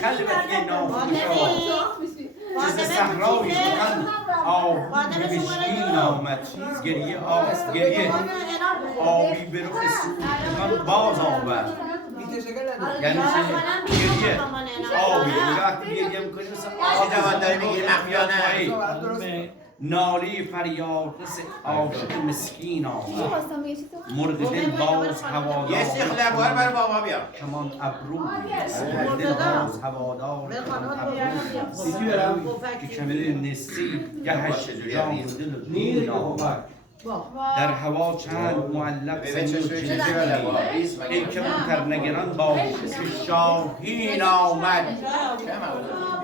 خلبت چیز صحراوی بودن آب مشکین آمد چیز گریه آب گریه آبی به رخ سوختگان باز آورد یعنی چه گریه آبی وقتی گریه میکنی مثل آب داره میگه مخفیانه نالی فریاد مثل عاشق مسکین آمد مرغ دل باز هوادار یه سیخ لبوار برای بابا بیا کمان ابرو دل باز هوادار کمان ابرو که کمر نسی گهش جام دل و دین آمد در هوا چند معلق زنی و جنگی ای کبوتر نگران با که شاهین آمد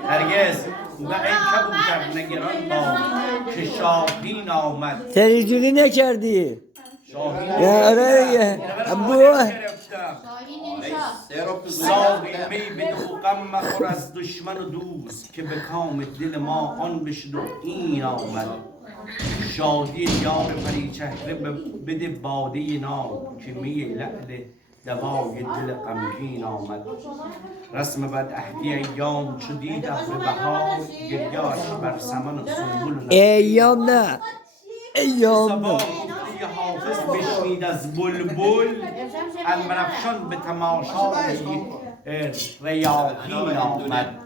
هرگز و ای کبوتر نگران با که شاهین آمد تریجوری نکردی شاهین آره ساقی می بدو غم مخور از دشمن و دوست که به کام دل ما آن بشد و این آمد شادی یار پری چهره بده باده ناب که می لعل دوای دل غمگین آمد رسم بد عهدی ایام چو دید ابر بهار گریه‌اش بر سمن و سنبل و ایام نه ایام صبا نه گفته حافظ بشنید از بلبل المرفشان به تماشای ریاحین آمد